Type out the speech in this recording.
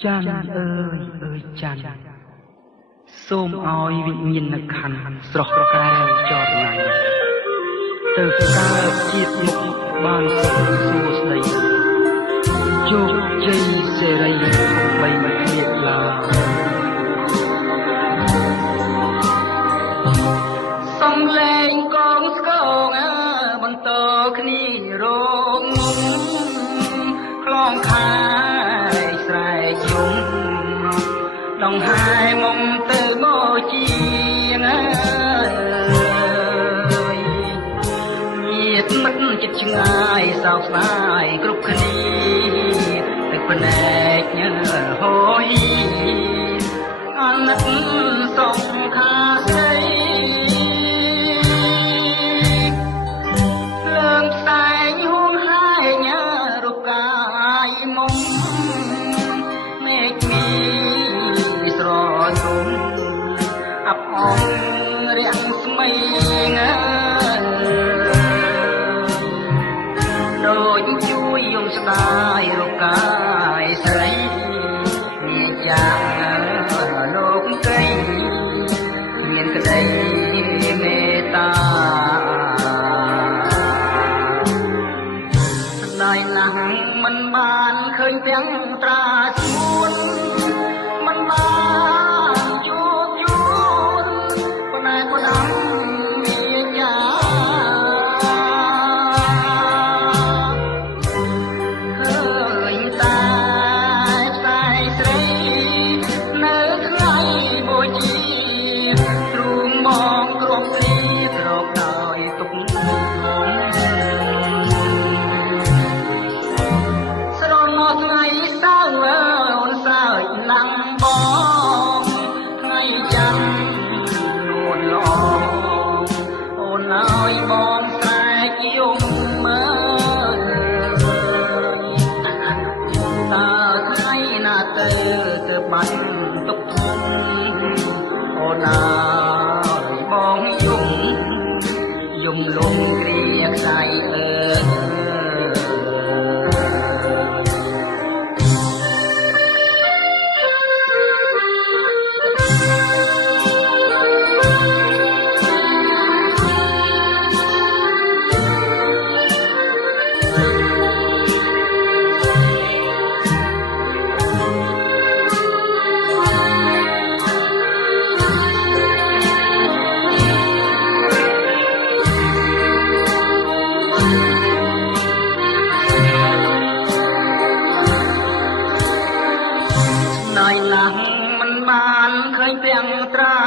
ចាន់អើយអើយចាន់សូមឲ្យវិញ្ញាណក្ខន្ធស្រស់កែវចរណៃទៅកើតជាតិមុខបានសុខសួស្តីជោគជ័យសេរីបីមិនឃ្លាតឡើយសំលេងកងស្គងបន្តគ្នារងខ្លងខាយស្រែកយំដងហាយមុំទៅមកជាញាតិមិត្តចិត្តឆ្ងាយសោកស្ដាយគ្រប់គ្នាទឹកភ្នែកហូរអាណិតសុខខាស្រីលើងផ្សែងហួងហាយរូបកាយមុំមេឃមីស្រទំអាប់អងរាំងស្មីដូចជួយយំស្ដាយរូបកាយស្រីមានយ៉ាងលោកកៃមានក្តីមេត្តាស្ដាយណាស់មិនបានឃើញទាំងត្រាស្មួនមិនបានជួបយួនប៉ុន្តែប៉ុណ្ណឹងមានយ៉ាឃើញតែផ្សាយស្រីនៅថ្ងៃបូជាទ្រូងមកគ្រប់គ្រាត្រកដោយទុកស្រណោះថ្ងៃសៅរ៍អូនសើចណាំបងថ្ងៃច័ន្ទនួនល្អអូនឲ្យបងស្រែកយំមើលតើថ្ងៃណាទៅបាត់ទុកធំអូនអើយបងយំលំគ្រាខ្សែអើណៃណាស់មិនបានឃើញទាំងត្រា